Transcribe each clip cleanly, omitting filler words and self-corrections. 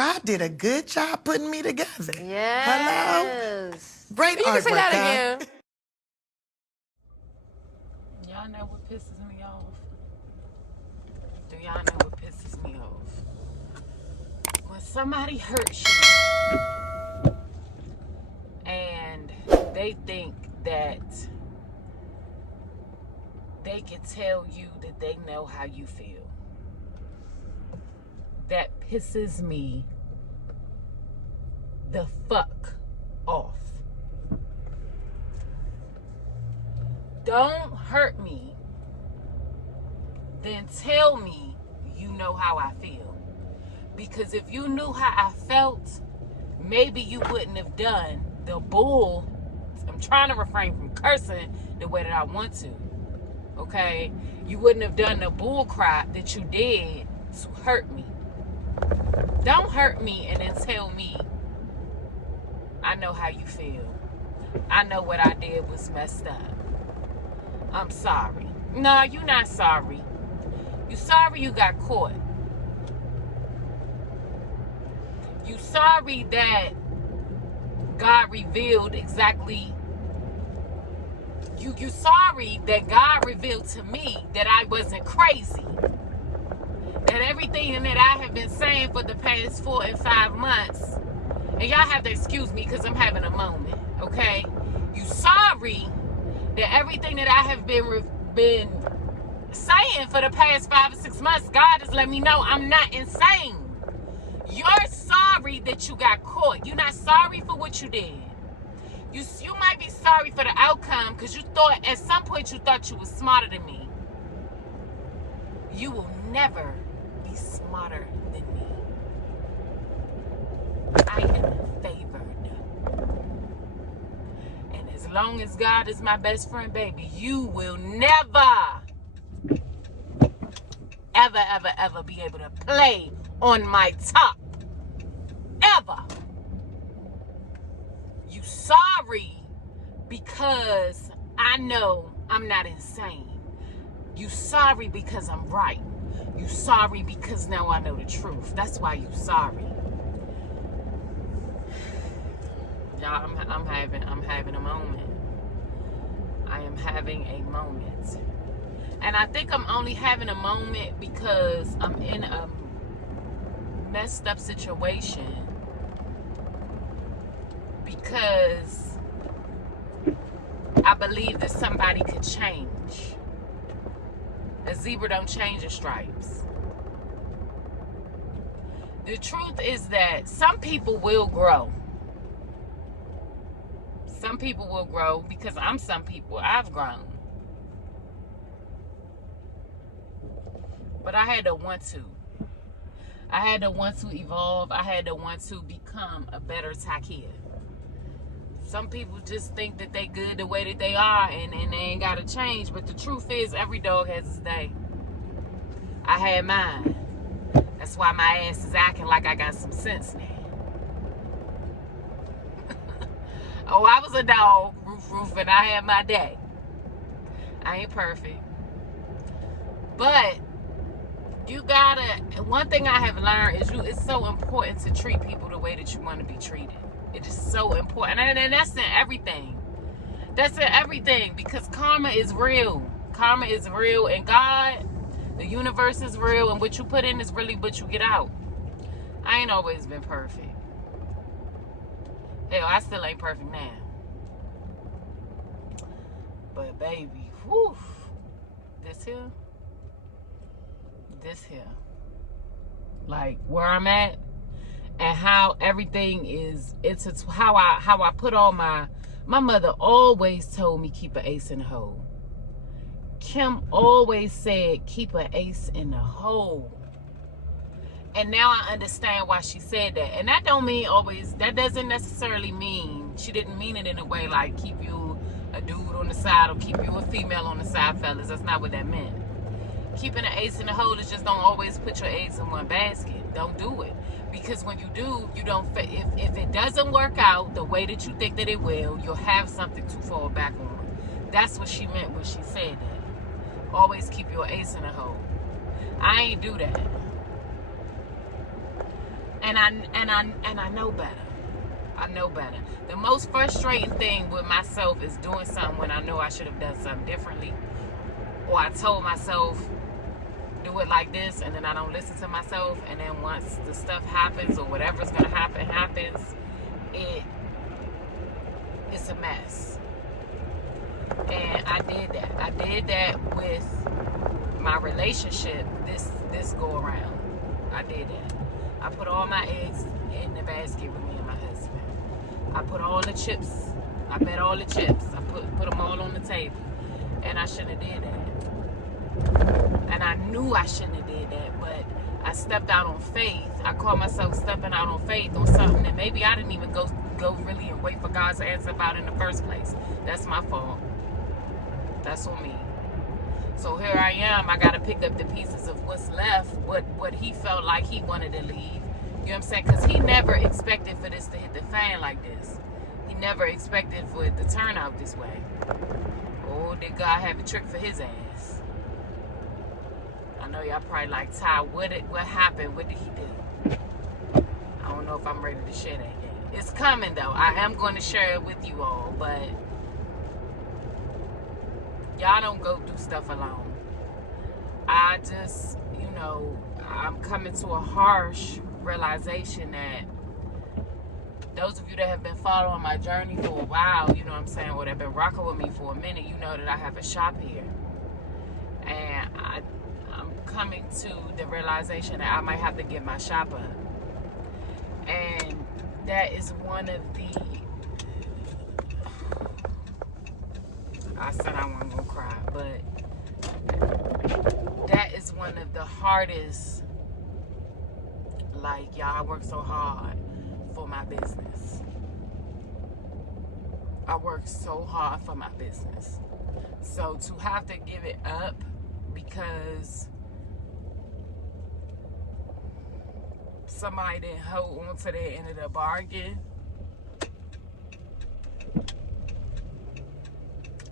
God did a good job putting me together. Yes. Hello? Great You can say that artwork, again. Y'all know what pisses me off? Do y'all know what pisses me off? When somebody hurts you and they think that they can tell you that they know how you feel. That pisses me the fuck off. Don't hurt me, then tell me you know how I feel. Because if you knew how I felt, maybe you wouldn't have done the bull. I'm trying to refrain from cursing the way that I want to. Okay? You wouldn't have done the bull crap that you did to hurt me. Don't hurt me and then tell me I know how you feel. I know what I did was messed up. I'm sorry. No, you're not sorry. You sorry you got caught. You sorry that God revealed exactly. You sorry that God revealed to me that I wasn't crazy. That everything that I have been saying for the past 4 and 5 months, and y'all have to excuse me because I'm having a moment, okay? You sorry that everything that I have been saying for the past 5 or 6 months, God has let me know I'm not insane. You're sorry that you got caught. You're not sorry for what you did. You might be sorry for the outcome because you thought at some point you thought you was smarter than me. You will never be smarter than me. I am favored. And as long as God is my best friend, baby, you will never, ever be able to play on my top. Ever. You sorry because I know I'm not insane. You sorry because I'm right. You sorry because now I know the truth. That's why you sorry. Y'all, I'm having a moment. I am having a moment. And I think I'm only having a moment because I'm in a messed up situation. Because I believe that somebody could change. A zebra don't change its stripes. The truth is that some people will grow. Some people will grow because I'm some people. I've grown. But I had to want to. I had to want to evolve. I had to want to become a better Takia. Some people just think that they good the way that they are and they ain't got to change. But the truth is, every dog has its day. I had mine. That's why my ass is acting like I got some sense now. Oh, I was a dog, roof, and I had my day. I ain't perfect. But you gotta, one thing I have learned is it's so important to treat people the way that you want to be treated. It is so important. And that's in everything. That's in everything because karma is real. Karma is real. And God, the universe is real. And what you put in is really what you get out. I ain't always been perfect. Hell, I still ain't perfect now. But baby, whew, this here, like where I'm at and how everything is, it's how I put all my mother always told me keep an ace in the hole. Kim always said keep an ace in the hole. And now I understand why she said that. And that don't mean always, that doesn't necessarily mean, she didn't mean it in a way like keep you a dude on the side or keep you a female on the side, fellas. That's not what that meant. Keeping an ace in the hole is just don't always put your eggs in one basket. Don't do it. Because when you do, you don't, if it doesn't work out the way that you think that it will, you'll have something to fall back on. That's what she meant when she said that. Always keep your ace in the hole. I ain't do that. And I know better. I know better. The most frustrating thing with myself is doing something when I know I should have done something differently. Or I told myself, do it like this, and then I don't listen to myself. And then once the stuff happens or whatever's going to happen happens, it's a mess. And I did that. I did that with my relationship this go around. I did that. I put all my eggs in the basket with me and my husband. I put all the chips. I bet all the chips. I put them all on the table. And I shouldn't have did that. And I knew I shouldn't have did that, but I stepped out on faith. I called myself stepping out on faith on something that maybe I didn't even go really and wait for God's answer about in the first place. That's my fault. That's on me. So here I am. I got to pick up the pieces of what's left, what he felt like he wanted to leave. You know what I'm saying? Because he never expected for this to hit the fan like this. He never expected for it to turn out this way. Oh, did God have a trick for his ass? I know y'all probably like, Ty, what happened? What did he do? I don't know if I'm ready to share that yet. It's coming, though. I am going to share it with you all, but y'all don't go do stuff alone. I just, I'm coming to a harsh realization that those of you that have been following my journey for a while, you know what I'm saying, or that have been rocking with me for a minute, you know that I have a shop here. And I'm coming to the realization that I might have to get my shop up. And that is one of the... I said I wasn't going to cry, but that is one of the hardest, like, y'all, I work so hard for my business. I work so hard for my business. So to have to give it up because somebody didn't hold on to their end of the bargain,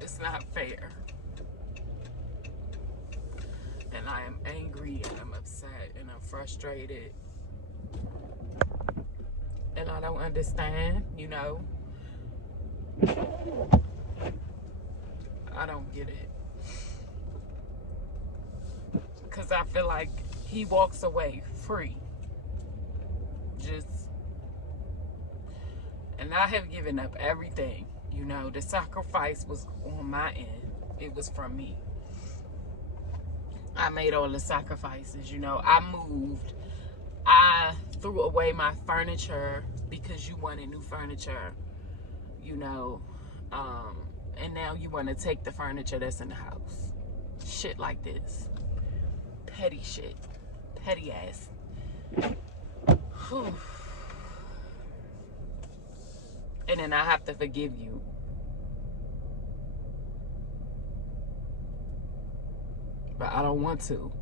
it's not fair. And I am angry and I'm upset and I'm frustrated. And I don't understand, I don't get it. Because I feel like he walks away free. And I have given up everything. The sacrifice was on my end. It was from me. I made all the sacrifices, I moved. I threw away my furniture because you wanted new furniture, and now you want to take the furniture that's in the house. Shit like this. Petty shit. Petty ass. Whew. And then I have to forgive you. But I don't want to.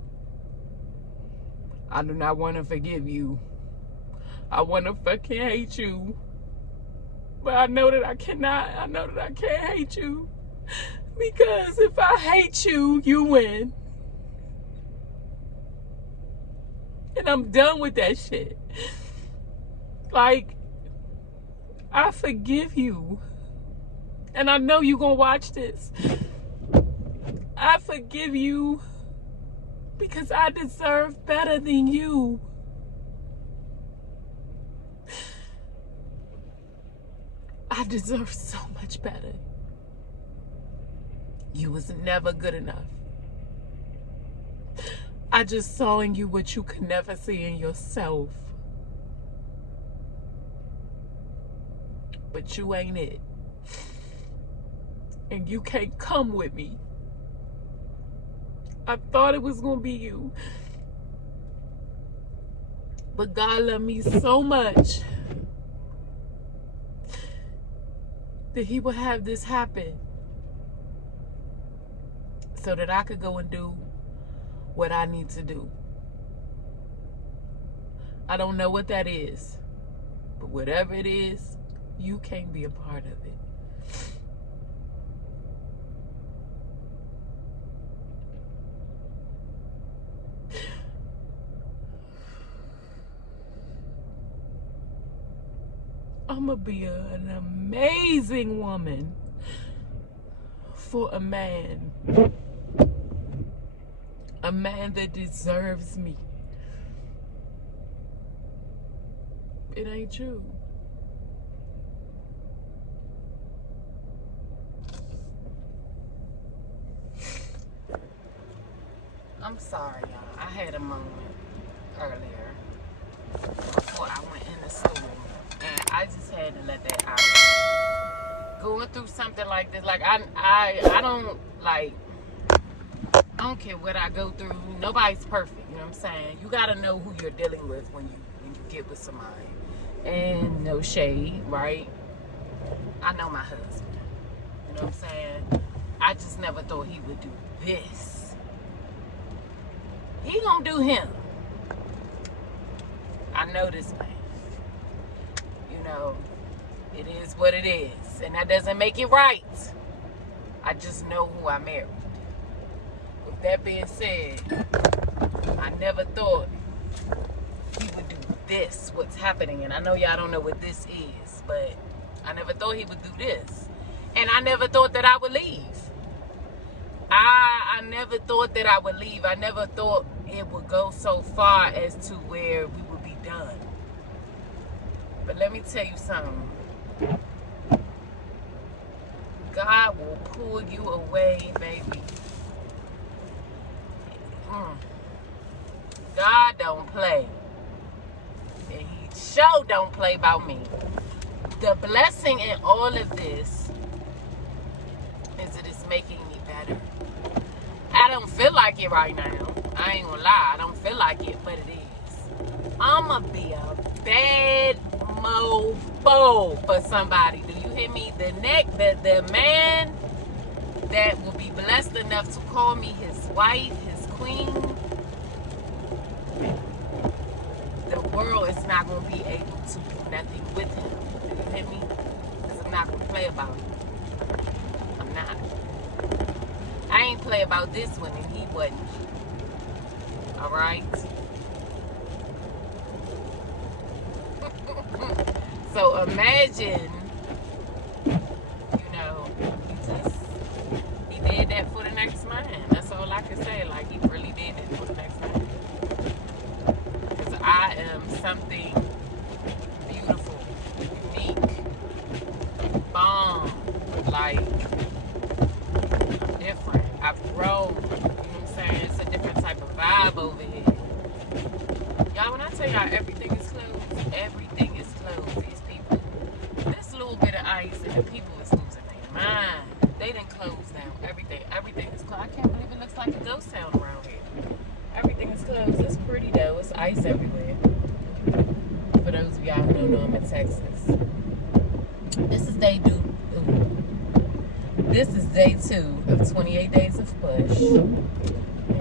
I do not want to forgive you. I want to fucking hate you. But I know that I cannot. I know that I can't hate you. Because if I hate you, you win. And I'm done with that shit. Like, I forgive you. And I know you gonna watch this. I forgive you because I deserve better than you. I deserve so much better. You was never good enough. I just saw in you what you could never see in yourself. But you ain't it. And you can't come with me. I thought it was going to be you. But God loved me so much that he would have this happen so that I could go and do what I need to do. I don't know what that is, but whatever it is, you can't be a part of it. I'm gonna be an amazing woman for a man that deserves me. It ain't true. I'm sorry, y'all. I had a moment earlier before I went into school, and I just had to let that out. Going through something like this, like I don't like. I don't care what I go through. Nobody's perfect. You know what I'm saying? You gotta know who you're dealing with when you get with somebody. And no shade, right? I know my husband. You know what I'm saying? I just never thought he would do this. He gonna do him. I know this man. You know, it is what it is. And that doesn't make it right. I just know who I married. With that being said, I never thought he would do this, what's happening. And I know y'all don't know what this is, but I never thought he would do this. And I never thought that I would leave. I never thought that I would leave. I never thought it would go so far as to where we would be done. But let me tell you something. God will pull you away, baby. God don't play. And he sure don't play about me. The blessing in all of this is that it's making me better. I don't feel like it right now. I ain't gonna lie. I don't feel like it, but it is. I'ma be a bad mofo for somebody. Do you hear me? The man that will be blessed enough to call me his wife, his queen, the world is not going to be able to do nothing with him. Do you hear me? Because I'm not going to play about it. I'm not. I ain't play about this one and he wasn't. Alright? So imagine, he did that for the next man. That's all I can say. Like, he really did it for the next man. Because I am something beautiful, unique, bomb, like, different. I've grown, you know what I'm saying? It's a different type of vibe over here. Y'all, when I tell y'all everything is closed, everything is closed. These people, this little bit of ice and the people is losing their mind. They didn't close down everything is closed. I can't believe it looks like a ghost town around here. Everything is closed. It's pretty though. It's ice everywhere. For those of y'all who don't know, I'm in Texas. This is day 2 of 28 days of push. And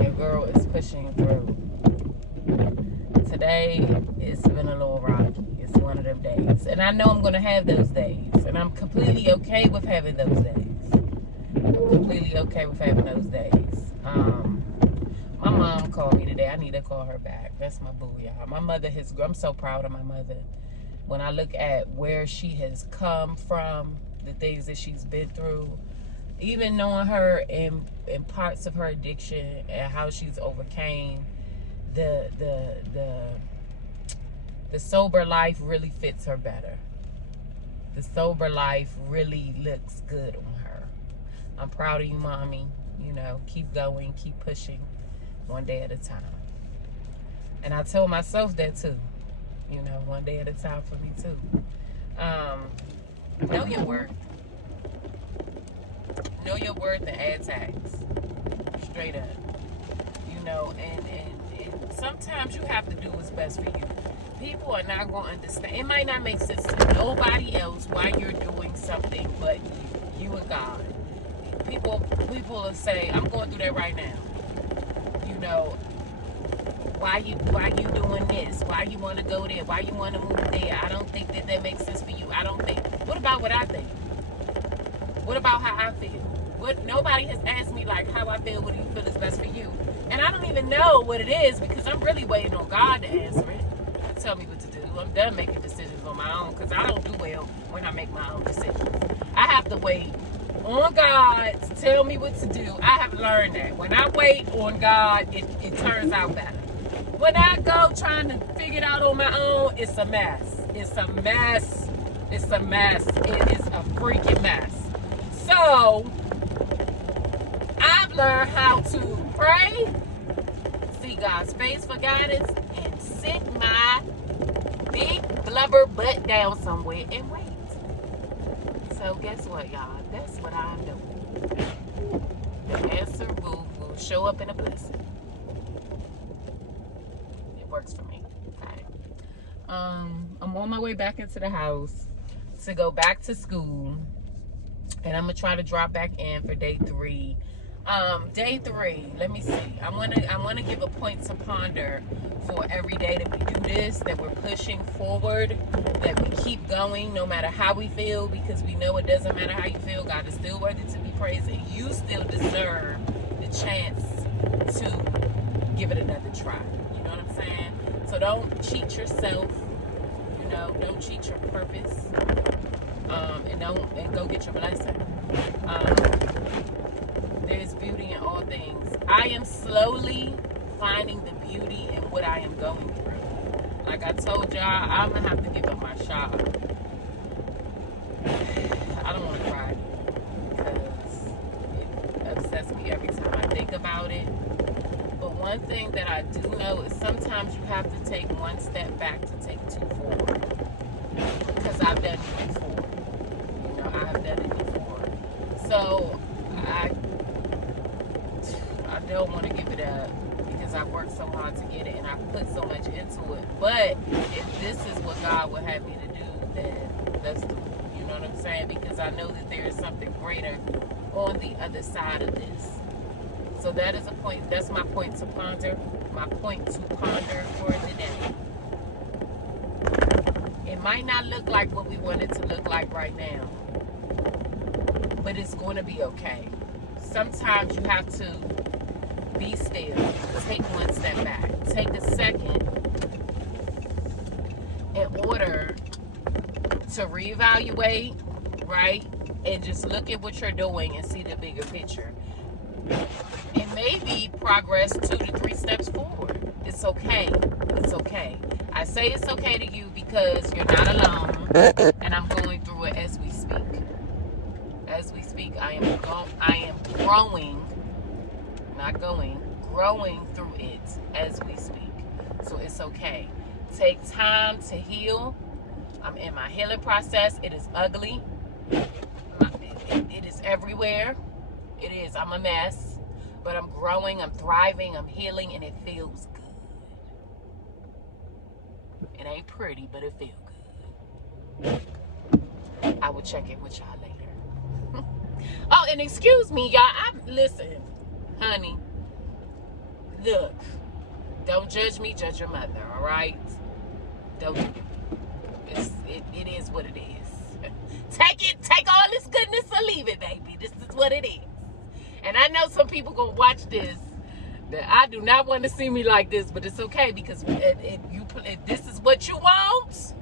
your girl is pushing through. Today, it's been a little rocky. It's one of them days. And I know I'm going to have those days. And I'm completely okay with having those days. Completely okay with having those days. My mom called me today. I need to call her back. That's my boo, y'all. My mother I'm so proud of my mother. When I look at where she has come from, the things that she's been through, even knowing her in parts of her addiction and how she's overcame, the sober life really fits her better. The sober life really looks good on her. I'm proud of you, mommy. You know, keep going, keep pushing, one day at a time. And I told myself that too. You know, one day at a time for me too. Know your worth. Know your worth and add tax. Straight up. You know, and sometimes you have to do what's best for you. People are not going to understand. It might not make sense to nobody else why you're doing something but you and God. People will say, I'm going through that right now. You know, why you doing this? Why you want to go there? Why you want to move there? I don't think that makes sense for you. I don't think. What about what I think? What about how I feel? Nobody has asked me like how I feel. What do you feel is best for you? And I don't even know what it is because I'm really waiting on God to answer it. To tell me what to do. I'm done making decisions on my own, because I don't do well when I make my own decisions. I have to wait on God to tell me what to do. I have learned that. When I wait on God, it turns out better. When I go trying to figure it out on my own, it's a mess. It's a mess. It's a mess. It is a freaking mess. So, I've learned how to pray, see God's face for guidance, and sit my big blubber butt down somewhere and wait. So guess what, y'all? That's what I'm doing. The answer will show up in a blessing. It works for me. Okay. I'm on my way back into the house to go back to school, and I'm gonna try to drop back in for day 3. Day 3, let me see. I wanna give a point to ponder for every day that we do this, that we're pushing forward, that we keep going no matter how we feel, because we know it doesn't matter how you feel. God is still worthy to be praised, and you still deserve the chance to give it another try. You know what I'm saying? So don't cheat yourself. You know, don't cheat your purpose. And go get your blessing. There's beauty in all things. I am slowly finding the beauty in what I am going through. Like I told y'all, I'm gonna have to give up my shop. I don't want to cry because it upsets me every time I think about it. But one thing that I do know is sometimes you have to take one step back to take 2 forward. Because I've done it before. You know, I've done it before. So I don't want to give it up because I've worked so hard to get it and I've put so much into it. But if this is what God would have me to do, then let's do it. You know what I'm saying? Because I know that there is something greater on the other side of this. So that is a point. That's my point to ponder. My point to ponder for today. It might not look like what we want it to look like right now, but it's going to be okay. Sometimes you have to be still. Take one step back. Take a second in order to reevaluate, right? And just look at what you're doing and see the bigger picture. And maybe progress 2 to 3 steps forward. It's okay. It's okay. I say it's okay to you because you're not alone, and I'm going through it as we speak. As we speak, I am growing, not going, growing through it as we speak. So it's okay. Take time to heal. I'm in my healing process. It is ugly. It is everywhere. It is. I'm a mess. But I'm growing, I'm thriving, I'm healing, and it feels good. It ain't pretty, but it feels good. I will check it with y'all later. Oh, and excuse me, y'all. Listen, honey. Look, don't judge me, judge your mother, all right? Don't. It is what it is. Take all this goodness or leave it, baby. This is what it is. And I know some people gonna watch this that I do not want to see me like this, but it's okay because if this is what you want,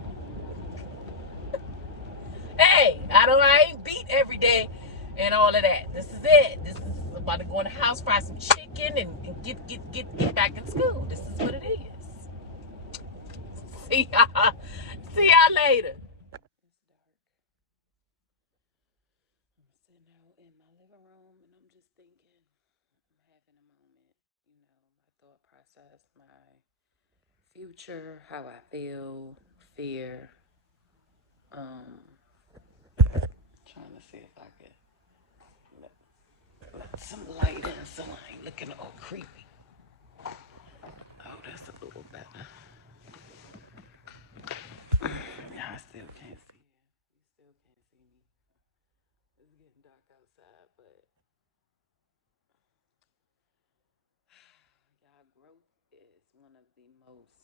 hey, I ain't beat every day and all of that. This is it. This is about to go in the house, fry some chicken, and get back in school. This is what it is. See y'all later. I'm sitting out in my living room and I'm just thinking. I'm having a moment, my thought process, my future, how I feel, fear. Trying to see if I could let some light in so I ain't looking all creepy. Oh, that's a little better. Yeah, I still can't see it. You still can't see me. It's getting dark outside, but y'all, growth is one of the most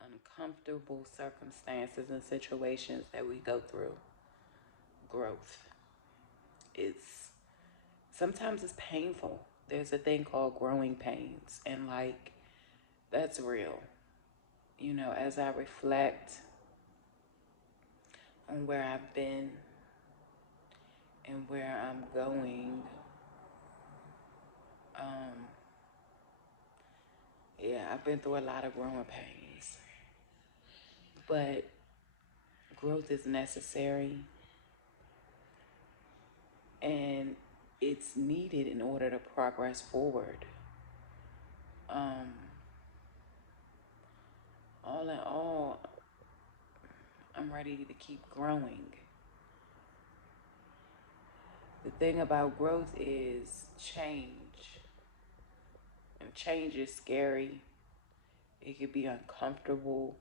uncomfortable circumstances and situations that we go through. Growth. Sometimes it's painful. There's a thing called growing pains, and like that's real. As I reflect on where I've been and where I'm going. Yeah, I've been through a lot of growing pains, but growth is necessary and it's needed in order to progress forward. All in all, I'm ready to keep growing. The thing about growth is change. And change is scary. It could be uncomfortable.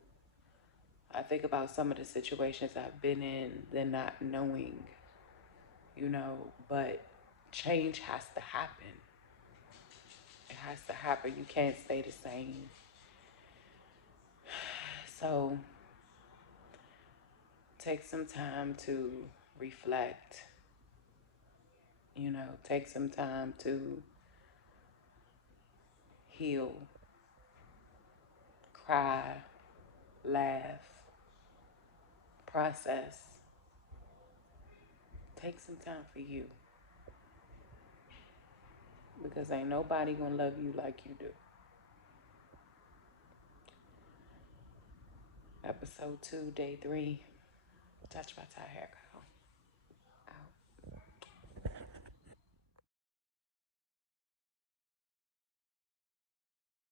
I think about some of the situations I've been in, the not knowing, but change has to happen. It has to happen. You can't stay the same. So take some time to reflect, take some time to heal, cry, laugh, process. Take some time for you. Because ain't nobody gonna love you like you do. Episode 2, day 3, Touched by Ty Hairco.